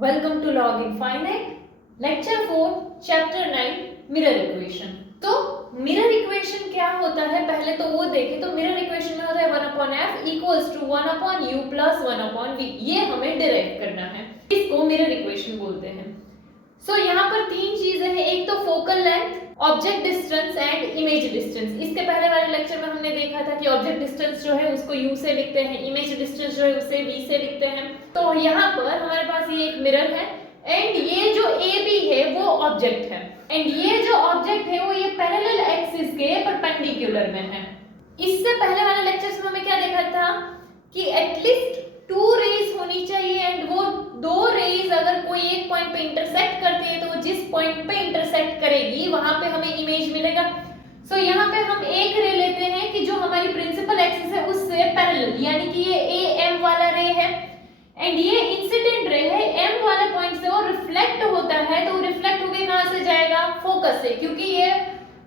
Welcome to Log Infinite, Lecture 4, Chapter 9, Mirror Equation. तो mirror equation क्या होता है पहले तो वो देखें। तो मिरर इक्वेशन में होता है 1/f equals to 1/u plus 1/v। ये हमें डिराइव करना है, इसको मिरर इक्वेशन बोलते हैं। सो यहाँ पर तीन चीजें हैं, एक तो focal length, object distance and image distance. इसके पहले वाले लेक्चर में हमने देखा था कि ऑब्जेक्ट डिस्टेंस जो है उसको u से लिखते हैं, इमेज डिस्टेंस जो है उसे v से लिखते हैं। तो यहाँ पर हमारे पास ये एक मिरर है एंड ये जो AB है वो ऑब्जेक्ट है एंड ये जो ऑब्जेक्ट है वो ये पैरेलल एक्सिस के परपेंडिकुलर में है। इससे पहले वाले लेक्चर्स में हमें क्या देखा था कि एटलीस्ट 2 रेज होनी चाहिए एंड वो 2 रेज अगर कोई एक पॉइंट पे इंटरसेक्ट करती है तो जिस पॉइंट पे इंटरसेक्ट करेगी वहां पे हमें इमेज मिलेगा। सो यहाँ पे हम एक रे लेते हैं कि जो हमारी प्रिंसिपल एक्सिस है उससे पैरेलल, यानी कि ये AM वाला रे है एंड ये इंसिडेंट रे है। M वाले पॉइंट से वो रिफ्लेक्ट होता है, तो रिफ्लेक्ट होके कहां से जाएगा? फोकस से, क्योंकि ये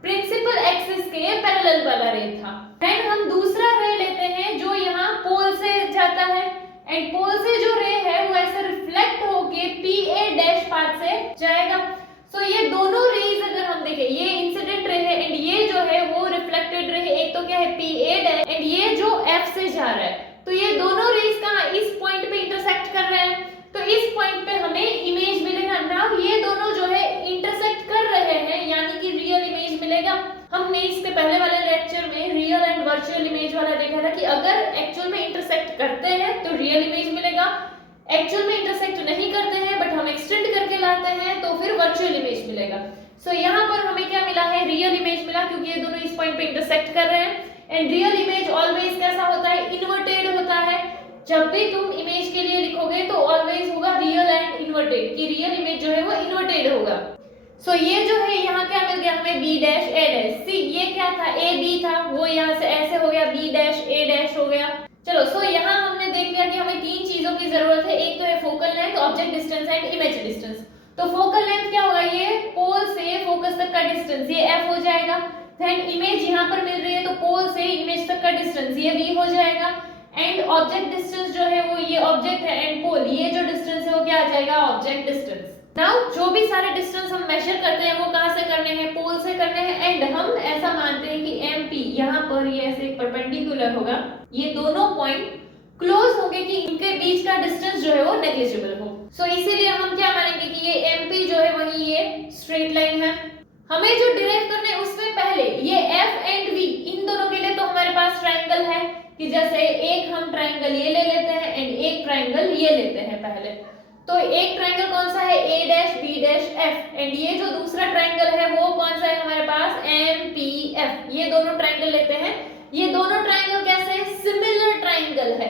प्रिंसिपल एक्सिस के पैरेलल वाला रे था। देन हम दूसरा रे लेते हैं जो यहाँ पोल से जाता है एंड पोल से जो रे है वो ऐसे रिफ्लेक्ट होके PA डैश पाथ से जाएगा। सो ये दोनों रेज अगर हम देखें, ये इंसिडेंट रे है एंड ये जो है वो रिफ्लेक्टेड रे है। एक तो क्या है PA डैश एंड ये जो F से जा रहा है, तो ये दोनों रेज कहाँ इस पॉइंट पे इंटरसेक्ट कर रहे हैं, तो इस पॉइंट पे हमें इमेज मिलेगा। नाउ ये दोनों जो है इंटरसेक्ट कर रहे हैं यानी कि रियल इमेज मिलेगा। हमने इसके पहले वाले लेक्चर में रियल एंड वर्चुअल इमेज वाला देखा था कि अगर एक्चुअल में इंटरसेक्ट करते हैं तो रियल इमेज मिलेगा, एक्चुअल में इंटरसेक्ट नहीं करते हैं बट हम एक्सटेंड करके लाते हैं तो फिर वर्चुअल इमेज मिलेगा। सो यहाँ पर हमें क्या मिला है? रियल इमेज मिला, क्योंकि ये दोनों इस पॉइंट पे इंटरसेक्ट कर रहे हैं। एंड रियल इमेज ऑलवेज कैसा होता है? इन्वर्टेड होता है। जब भी तुम इमेज के लिए लिखोगे तो ऑलवेज होगा रियल एंड इन्वर्टेड, कि रियल इमेज जो है वो इन्वर्टेड होगा। सो ये जो है यहाँ क्या मिल गया हमें? B dash A dash. C ये क्या था? AB था, वो यहाँ से ऐसे हो गया B डैश A डैश हो गया। चलो सो यहाँ हमने देख लिया कि हमें तीन चीजों की जरूरत है, एक तो है focal length, object distance and image distance. तो फोकल लेंथ क्या होगा? ये पोल से फोकस तक का डिस्टेंस, ये F हो जाएगा। देन इमेज यहाँ पर मिल रही है तो पोल से इमेज तक का डिस्टेंस ये V हो जाएगा। एंड ऑब्जेक्ट डिस्टेंस जो है वो ये ऑब्जेक्ट है एंड पोल, ये जो डिस्टेंस है वो क्या आ जाएगा? Object distance. नाउ जो भी सारे डिस्टेंस हम मेजर करते हैं वो कहां से करने हैं? पोल से करने हैं। एंड हम ऐसा मानते हैं कि MP यहाँ पर ये ऐसे परपेंडिकुलर होगा, ये दोनों पॉइंट क्लोज होंगे कि इनके बीच का डिस्टेंस जो है वो नेग्लिजिबल हो। सो इसीलिए हम क्या मानेंगे कि ये MP जो है वही ये स्ट्रेट लाइन है। हमें जो डिराइव करना है उसमें पहले ये F एंड V, इन दोनों के लिए तो हमारे पास ट्राइंगल है कि जैसे एक हम ट्राइंगल ये ले लेते हैं एंड एक ट्राइंगल ये लेते हैं पहले। तो एक ट्राइंगल कौन सा है? A dash B dash F and ये जो दूसरा ट्राइंगल है वो कौन सा है हमारे पास? MPF। ये दोनों ट्राइंगल लेते हैं। ये दोनों ट्राइंगल कैसे? सिमिलर ट्राइंगल है।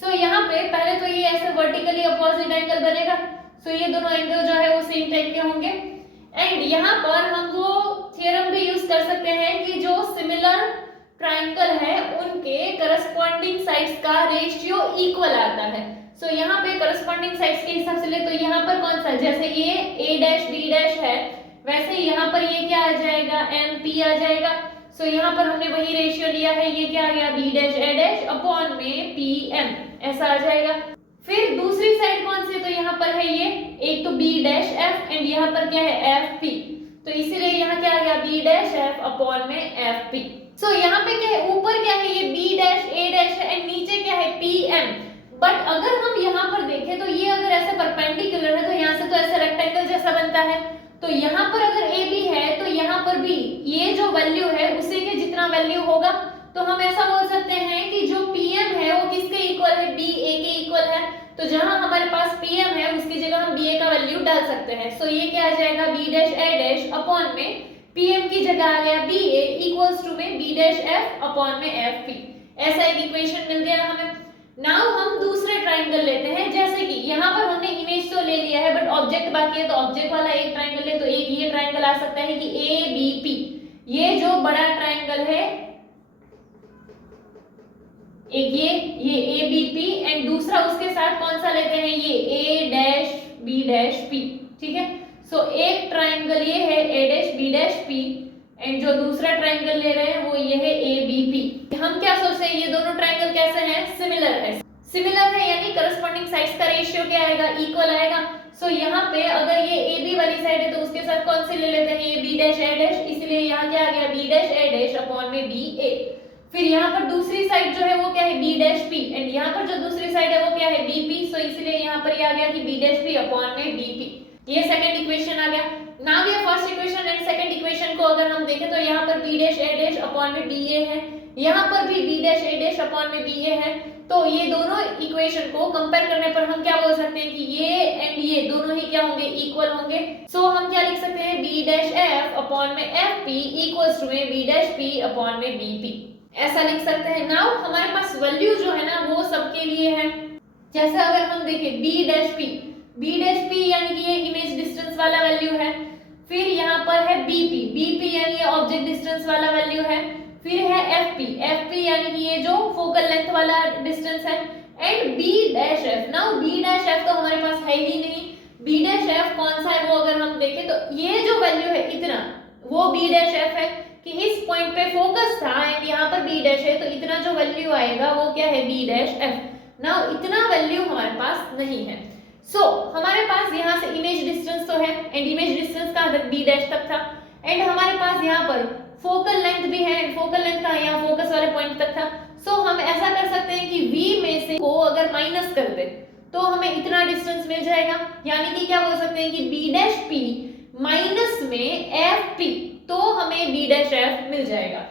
सो यहाँ पे पहले तो ये ऐसे वर्टिकली अपोजिट एंगल बनेगा। सो ये दोनों एंगल जो है वो सेम टाइप के होंगे। एंड यहाँ पर हम वो थ्योरम भी यूज कर सकते हैं कि जो सिमिलर ट्राइंगल है उनके करस्पॉन्डिंग साइड्स का रेशियो इक्वल आता है। सो यहाँ पे करस्पॉन्डिंग साइड्स के हिसाब से ले तो यहाँ पर कौन सा? जैसे ये A डैश B डैश है वैसे यहाँ पर ये क्या आ जाएगा? MP आ जाएगा। सो यहाँ पर हमने वही रेशियो लिया है, ये क्या आ गया? B dash A dash upon में PM, ऐसा आ जाएगा। फिर दूसरी साइड कौन सी? तो यहाँ पर है ये एक तो B डैश F एंड यहाँ पर क्या है? FP। तो इसीलिए यहाँ क्या आ गया? B डैश F अपॉन में FP। सो यहाँ पे क्या है? ऊपर क्या है? ये B डैश A डैश है एंड नीचे क्या है? PM। बट अगर हम यहाँ पर देखें तो ये अगर ऐसे परपेंडिकुलर है तो यहाँ से तो ऐसे रेक्टेंगल जैसा बनता है। तो यहाँ पर अगर AB है तो यहाँ पर भी ये जो वैल्यू है उसी के जितना वैल्यू होगा। तो हम ऐसा बोल सकते हैं कि जो PM है वो किसके इक्वल है? BA के इक्वल है। तो जहां हमारे पास PM है उसकी जगह हम BA का वैल्यू डाल सकते हैं। सो ये क्या आ जाएगा? B dash A dash upon में PM की जगह आ गया BA इक्वल्स टू में B डैश F अपॉन में FP। ऐसा एक इक्वेशन मिल गया हमें। नाउ हम दूसरे ट्राइंगल लेते हैं, जैसे कि यहाँ पर हमने इमेज तो ले लिया है बट ऑब्जेक्ट बाकी है, तो ऑब्जेक्ट वाला एक ट्राइंगल है तो एक ये ट्राइंगल आ सकता है कि ABP। ये जो बड़ा ट्राइंगल है एक ये ABP एंड दूसरा उसके साथ कौन सा लेते हैं? ये A dash B dash P। ठीक है। सो एक ट्राइंगल ये है A dash B dash P and जो दूसरा ट्राइंगल ले रहे हैं वो ये है ABP। हम क्या सोचते हैं? ये दोनों ट्राइंगल कैसे हैं? सिमिलर है। सिमिलर है यानी करस्पॉन्डिंग साइड्स का रेशियो क्या आएगा? इक्वल आएगा। सो यहाँ पे अगर ये ए बी वाली साइड है तो उसके साथ कौन से ले लेते हैं, ये बी डैश ए डैश, इसलिए यहाँ क्या आ गया बी डैश ए डैश अपॉन में बी ए। फिर यहाँ पर दूसरी साइड जो है वो क्या है बी डैश पी, एंड यहाँ पर जो दूसरी साइड है वो क्या है बी पी, सो इसलिए यहाँ पर ये आ गया कि बी डैश पी अपॉन में बी पी। ये सेकंड इक्वेशन आ गया। नाउ ये first equation and second equation को अगर हम देखें तो यहाँ पर बी डैश ए डैश अपॉन में बी ए है, यहाँ पर भी बी डैश ए डैश अपॉन में बी ए है, तो ये दोनों इक्वेशन को कंपेयर करने पर हम क्या बोल सकते हैं कि ये एंड ये दोनों ही क्या होंगे इक्वल होंगे। सो हम क्या लिख सकते हैं बी डैश एफ अपॉन में एफ पी इक्वल्स टू में बी डैश पी अपॉन में बी पी, ऐसा लिख सकते हैं। नाउ हमारे पास वैल्यू जो है ना वो सबके लिए है। जैसे अगर हम देखें बी डैश पी यानी कि ये इमेज डिस्टेंस वाला वैल्यू है, फिर यहाँ पर है बीपी यानी ये ऑब्जेक्ट डिस्टेंस वाला वैल्यू है, फिर है एफपी यानी कि ये जो फोकल लेंथ वाला डिस्टेंस है, and B dash F. Now B dash F तो हमारे पास है ही नहीं, बी डैश एफ कौन सा है वो अगर हम देखें तो ये जो वैल्यू है इतना वो बी डैश एफ है कि इस पॉइंट पे फोकस था एंड यहाँ पर बी डैश है, तो इतना जो वैल्यू आएगा वो क्या है बी डैश एफ। नाउ इतना वैल्यू हमारे पास नहीं है। सो हमारे पास यहाँ से इमेज डिस्टेंस तो है एंड इमेज डिस्टेंस कहाँ तक बी डैश तक था, एंड हमारे पास यहाँ पर फोकल लेंथ भी है एंड फोकल लेंथ कहाँ यहाँ फोकस वाले पॉइंट तक था। सो हम ऐसा कर सकते हैं कि v में से को अगर माइनस कर दे तो हमें इतना डिस्टेंस मिल जाएगा, यानी कि क्या बोल सकते हैं कि b डैश p माइनस में fp, तो हमें b डैश f मिल जाएगा।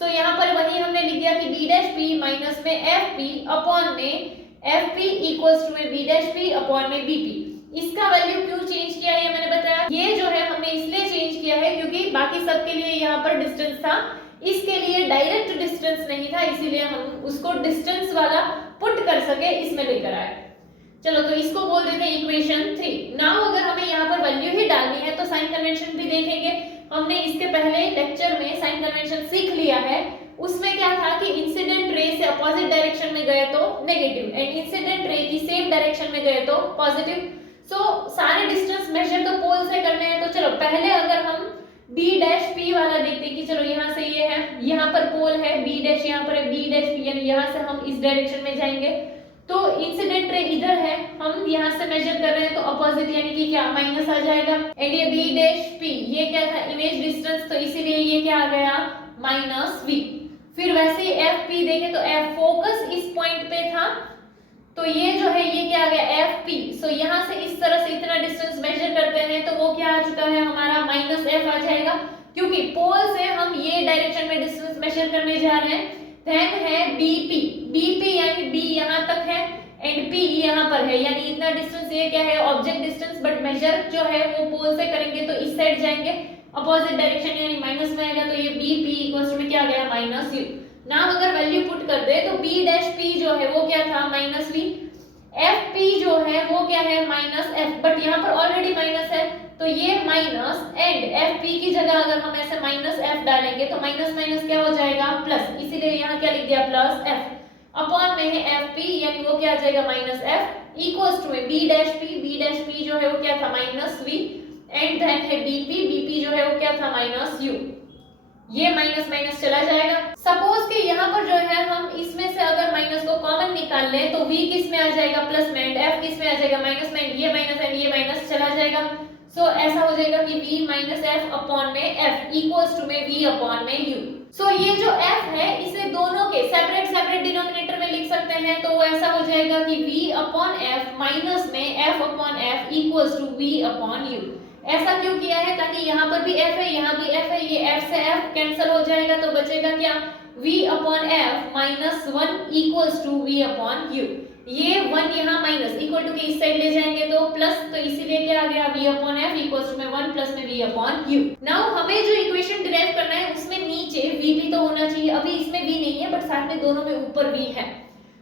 सो यहाँ पर वही हमने लिख दिया कि b डैश p माइनस में fp अपॉन में fp इक्वल्स टू में b डैश p अपॉन में bp। इसका वैल्यू क्यों चेंज किया ये मैंने बताया, ये जो है हमने इसलिए चेंज किया है क्योंकि बाकी सबके लिए यहाँ पर डिस्टेंस था, इसके लिए डायरेक्ट डिस्टेंस नहीं था, इसीलिए हम उसको डिस्टेंस वाला पुट कर सके इसमें लेकर आए। चलो तो इसको बोल देते हैं इक्वेशन 3। नाउ अगर हमें यहाँ पर वैल्यू ही डालनी है तो साइन कन्वेंशन भी देखेंगे। हमने इसके पहले लेक्चर में साइन कन्वेंशन सीख लिया है, उसमें क्या था कि इंसिडेंट रे से अपोजिट डायरेक्शन में गए तो नेगेटिव एंड इंसिडेंट रे की सेम डायरेक्शन में गए तो पॉजिटिव। सो सारे डिस्टेंस मेजर तो पोल से करने हैं, तो चलो पहले अगर हम b डैश p वाला देखते हैं कि चलो यहाँ से ये है, यहाँ पर पोल है b डैश, यहाँ पर है b डैश p, यानी यहाँ से हम इस डायरेक्शन में जाएंगे तो इंसिडेंट रे इधर है, हम यहाँ से मेजर कर रहे हैं तो अपोजिट यानी कि क्या माइनस आ जाएगा, एंड ये b डैश p ये क्या था इमेज डिस्टेंस, तो इसीलिए ये क्या आ गया माइनस v। फिर वैसे ही fp देखें तो f फोकस इस पॉइंट पे था, तो ये जो है ये क्या आ गया fp। सो यहाँ से इस तरह से इतना डिस्टेंस मेजर करते हैं तो वो क्या आ चुका है हमारा माइनस f आ जाएगा, क्योंकि पोल से हम ये डायरेक्शन में डिस्टेंस मेजर करने जा रहे हैं। देन है bp यानी b यहाँ तक है एंड p यहाँ पर है, यानी इतना डिस्टेंस ये क्या है ऑब्जेक्ट डिस्टेंस, बट मेजर जो है वो पोल से करेंगे तो इस साइड जाएंगे अपोजिट डायरेक्शन यानी माइनस में आएगा, तो ये bp इक्वल्स टू में क्या आ गया माइनस u। नाम अगर वैल्यू पुट कर दे तो b डैश p जो है वो क्या था माइनस v, fp जो है वो क्या है माइनस f, बट यहाँ पर ऑलरेडी माइनस है तो ये माइनस एंड fp की जगह अगर हम ऐसे माइनस f डालेंगे तो माइनस माइनस क्या हो जाएगा प्लस, इसीलिए यहाँ क्या लिख दिया प्लस f अपॉन में है fp यानी वो क्या आ जाएगा माइनस f इक्वल्स टू में b डैश p जो है वो क्या था माइनस v एंड देन है bp जो है वो क्या था माइनस u। ये माइनस माइनस चला जाएगा। सपोज कि यहाँ पर जो है हम इसमें से अगर माइनस को कॉमन निकाल लें तो v किस में आ जाएगा प्लस में एंड f किस में आ जाएगा माइनस में, ये माइनस एंड ये माइनस चला जाएगा। सो ऐसा हो जाएगा कि v माइनस f अपॉन में f इक्वल्स टू में v अपॉन में u। सो ये जो f है इसे दोनों के सेपरेट सेपरेट डिनोमिनेटर में लिख सकते हैं, तो वो ऐसा हो जाएगा कि v अपॉन f माइनस में f upon f equals to v upon u। ऐसा क्यों किया है ताकि यहाँ पर भी f है यहाँ भी f है, ये f से f कैंसिल हो जाएगा तो बचेगा क्या v upon f minus 1 equals to v upon u। ये 1 यहाँ माइनस इक्वल टू के इस साइड ले जाएंगे तो प्लस, तो इसीलिए क्या आ गया v upon f equals to में 1 प्लस में v अपॉन u। नाउ हमें जो इक्वेशन डिराइव करना है उसमें नीचे v भी तो होना चाहिए, अभी इसमें v नहीं है बट साथ में दोनों में ऊपर v है।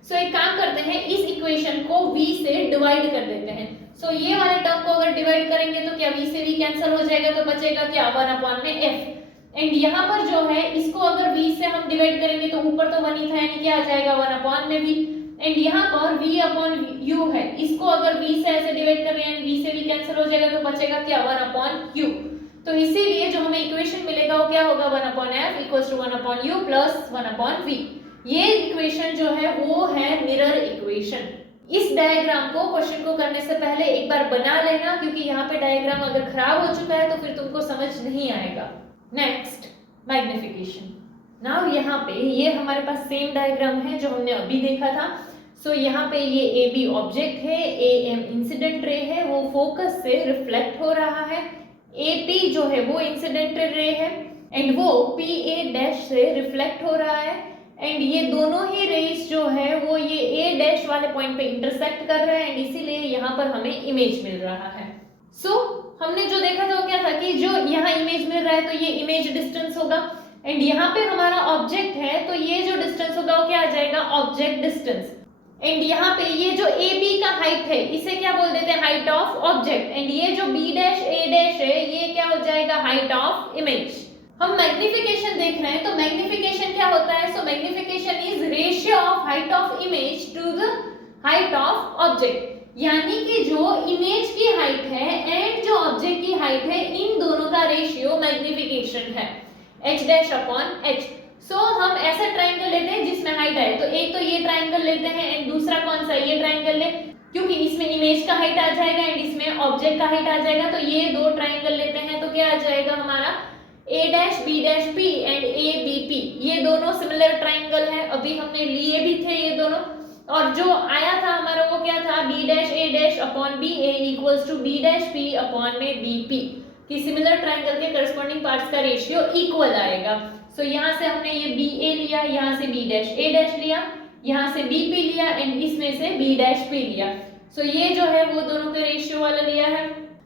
सो एक काम करते हैं इस इक्वेशन को v से डिवाइड कर देते हैं। सो ये वाले टर्म को अगर डिवाइड करेंगे तो क्या v से v कैंसिल हो जाएगा तो बचेगा क्या 1 अपॉन में f एंड यहाँ पर जो है इसको अगर v से हम डिवाइड करेंगे तो ऊपर तो 1 ही था यानी क्या आ जाएगा 1 अपॉन में v एंड यहाँ पर v अपॉन u है, इसको अगर v से ऐसे डिवाइड कर रहे हैं v से v कैंसिल हो जाएगा तो बचेगा क्या 1 अपॉन u। तो इसीलिए जो हमें इक्वेशन मिलेगा वो क्या होगा 1 upon f equals to 1 upon u plus 1 upon v। ये इक्वेशन जो है वो है मिरर इक्वेशन। इस डायग्राम को क्वेश्चन को करने से पहले एक बार बना लेना, क्योंकि यहाँ पे डायग्राम अगर खराब हो चुका है तो फिर तुमको समझ नहीं आएगा। Next, magnification. नाउ यहाँ पे ये हमारे पास सेम डायग्राम है जो हमने अभी देखा था। सो यहाँ पे ये ए बी ऑब्जेक्ट है, ए एम इंसिडेंट रे है, वो फोकस से रिफ्लेक्ट हो रहा है, ए पी जो है वो इंसिडेंट रे है एंड वो पी ए डैश से रिफ्लेक्ट हो रहा है एंड ये दोनों ही रेज जो है वो ये ए डैश वाले पॉइंट पे इंटरसेक्ट कर रहे हैं एंड इसीलिए यहाँ पर हमें इमेज मिल रहा है। सो हमने जो देखा था वो क्या था कि जो यहाँ इमेज मिल रहा है तो ये इमेज डिस्टेंस होगा एंड यहाँ पे हमारा ऑब्जेक्ट है तो ये जो डिस्टेंस होगा वो क्या आ जाएगा, ऑब्जेक्ट डिस्टेंस। एंड यहाँ पे ये जो ए बी का हाइट है इसे क्या बोल देते हैं, हाइट ऑफ ऑब्जेक्ट। एंड ये जो बी डैश ए डैश है ये क्या हो जाएगा, हाइट ऑफ इमेज। हम मैग्निफिकेशन देख रहे हैं तो मैग्निफिकेशन क्या होता है, so magnification is ratio of height of image to the height of object, यानी कि जो इमेज की हाइट है एंड जो ऑब्जेक्ट की हाइट है इन दोनों का रेशियो मैग्निफिकेशन है, h डैश अपॉन h। सो हम ऐसा ट्रायंगल लेते हैं जिसमें हाइट है, तो एक तो ये ट्रायंगल लेते हैं एंड दूसरा कौन सा, ये ट्रायंगल ले, क्योंकि इसमें इमेज का हाइट आ जाएगा एंड इसमें ऑब्जेक्ट का हाइट आ जाएगा, तो ये दो ट्रायंगल लेते हैं तो क्या आ जाएगा हमारा, a dash b dash p and a b p, ये दोनों सिमिलर ट्रायंगल है, अभी हमने लिए भी थे ये दोनों। और जो आया था हमारा वो क्या था, b dash a dash upon b a equals to b dash p upon में b p, कि सिमिलर ट्रायंगल के करस्पॉन्डिंग पार्ट्स का रेशियो इक्वल आएगा। सो यहाँ से हमने ये बी ए लिया, यहाँ से बी डैश ए डैश लिया, यहाँ से बी पी लिया एंड इसमें से बी डैश पी लिया। सो ये जो है वो दोनों के रेशियो वाला लिया है।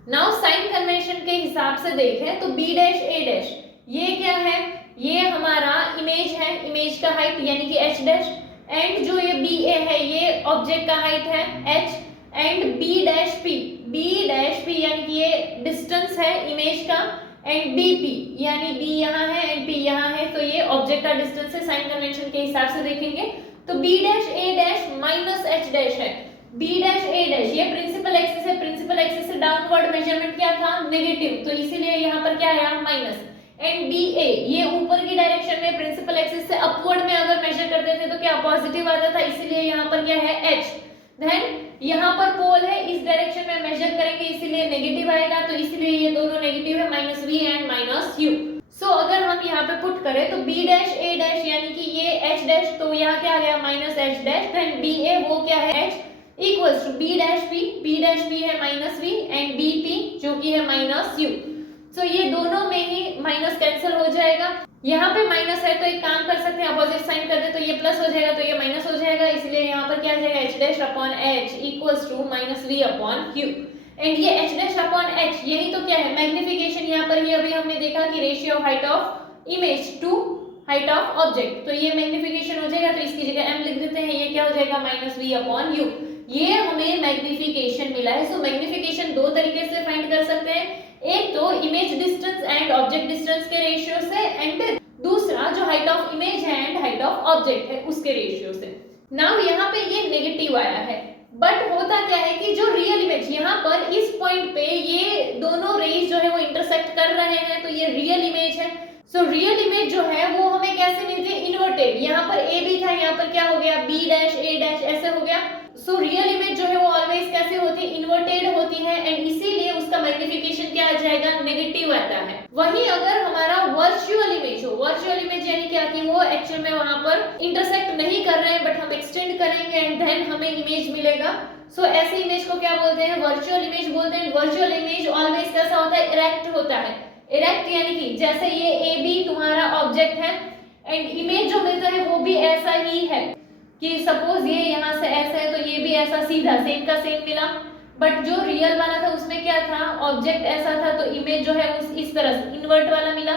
नाउ साइन कन्वेंशन के हिसाब से देखें तो बी डैश ए डैश ये क्या है, ये हमारा इमेज है, इमेज का हाइट यानी कि एच डैश, एंड जो ये बी ए है ये ऑब्जेक्ट का हाइट है H, and B dash P यानी कि ये डिस्टेंस है इमेज का, एंड बी पी यानी बी यहाँ है एंड पी यहाँ है, तो ये ऑब्जेक्ट का डिस्टेंस है। साइन कन्वेंशन के हिसाब से देखेंगे तो बी डैश ए डैश माइनस एच डैश है, बी डैश ए डैश ये प्रिंसिपल एक्सिस है, प्रिंसिपल एक्सिस से डाउनवर्ड मेजरमेंट क्या था, नेगेटिव, तो इसीलिए यहाँ पर क्या आया माइनस, एंड बी ए ये ऊपर की डायरेक्शन में प्रिंसिपल एक्सिस से अपवर्ड में अगर मेजर करते थे तो क्या पॉजिटिव आता था, इसीलिए यहाँ पर क्या है एच। देन यहाँ पर पोल है, इस डायरेक्शन में मेजर करेंगे इसीलिए नेगेटिव आएगा, तो इसीलिए ये दोनों नेगेटिव है, minus V and minus U. So अगर हम यहाँ पे पुट करें तो बी डैश ए डैश यानी कि ये एच डैश, तो यहाँ क्या आ गया minus H dash, then B A वो क्या है H equals to B dash P है minus V and B P जो कि है माइनस यू। सो ये दोनों में ही माइनस कैंसिल हो जाएगा, यहाँ पे माइनस है तो एक काम कर सकते हैं अपोजिट साइन कर दे तो ये प्लस हो जाएगा तो ये माइनस हो जाएगा, इसलिए यहाँ पर क्या आ जाएगा H dash upon H equals to minus V upon Q. And ये एच डैश अपॉन एच यही तो क्या है मैग्निफिकेशन, यहाँ पर ये अभी हमने देखा कि ratio of height of image to height of object, तो ये मैग्निफिकेशन हो जाएगा, तो इसकी जगह m लिख देते हैं, ये क्या हो जाएगा माइनस वी अपॉन यू, ये हमें मैग्निफिकेशन मिला है। सो मैग्निफिकेशन दो तरीके से फाइंड कर सकते हैं, एक तो image distance and object distance के रेशियो से, एंड दूसरा जो हाइट ऑफ इमेज है एंड हाइट ऑफ ऑब्जेक्ट है उसके रेशियो से। नाउ यहाँ पे ये नेगेटिव आया है, बट होता क्या है कि जो रियल इमेज यहाँ पर इस पॉइंट पे ये दोनों रेज जो है वो इंटरसेक्ट कर रहे हैं, तो ये रियल इमेज है। सो रियल इमेज जो है वो हमें कैसे मिलती है, इन्वर्टेड, यहाँ पर ए बी था, यहाँ पर क्या हो गया बी डैश ए डैश ऐसे हो गया। सो रियल इमेज जो है वो ऑलवेज कैसे होती है, इन्वर्टेड होती है, एंड इसीलिए उसका मैग्निफिकेशन क्या आ जाएगा नेगेटिव आता है। वहीं अगर हमारा वर्चुअल इमेज हो, वर्चुअल इमेज यानी क्या कि वो एक्चुअल में वहां पर इंटरसेक्ट नहीं कर रहे हैं बट हम एक्सटेंड करेंगे एंड देन हमें इमेज मिलेगा। सो ऐसी इमेज को क्या बोलते हैं, वर्चुअल इमेज बोलते हैं। वर्चुअल इमेज ऑलवेज कैसा होता है, इरेक्ट होता है, इरेक्ट यानी कि जैसे ये ए बी तुम्हारा ऑब्जेक्ट है एंड इमेज जो मिलता है वो भी ऐसा ही है, कि सपोज ये यहाँ से ऐसा है तो ये भी ऐसा सीधा सेम का सेम मिला, बट जो रियल वाला था उसमें क्या था, ऑब्जेक्ट ऐसा था तो इमेज जो है उस इस तरह से इन्वर्ट वाला मिला।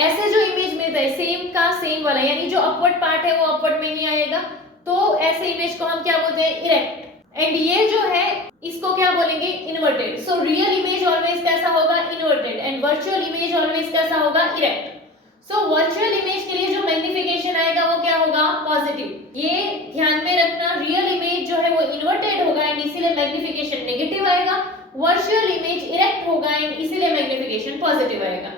ऐसे जो इमेज मिलता है सेम का सेम वाला, यानी जो अपवर्ड पार्ट है वो अपवर्ड में ही आएगा, तो ऐसे इमेज को हम क्या बोलते हैं, इरेक्ट। एंड ये जो है इसको क्या बोलेंगे, inverted. So real image always कैसा होगा, inverted, and virtual image always कैसा होगा, इरेक्ट। सो वर्चुअल इमेज के लिए जो मैग्निफिकेशन आएगा वो क्या होगा, पॉजिटिव। ये ध्यान में रखना, रियल इमेज जो है वो इन्वर्टेड होगा एंड इसीलिए मैग्निफिकेशन नेगेटिव आएगा, वर्चुअल इमेज इरेक्ट होगा एंड इसीलिए मैग्निफिकेशन पॉजिटिव आएगा।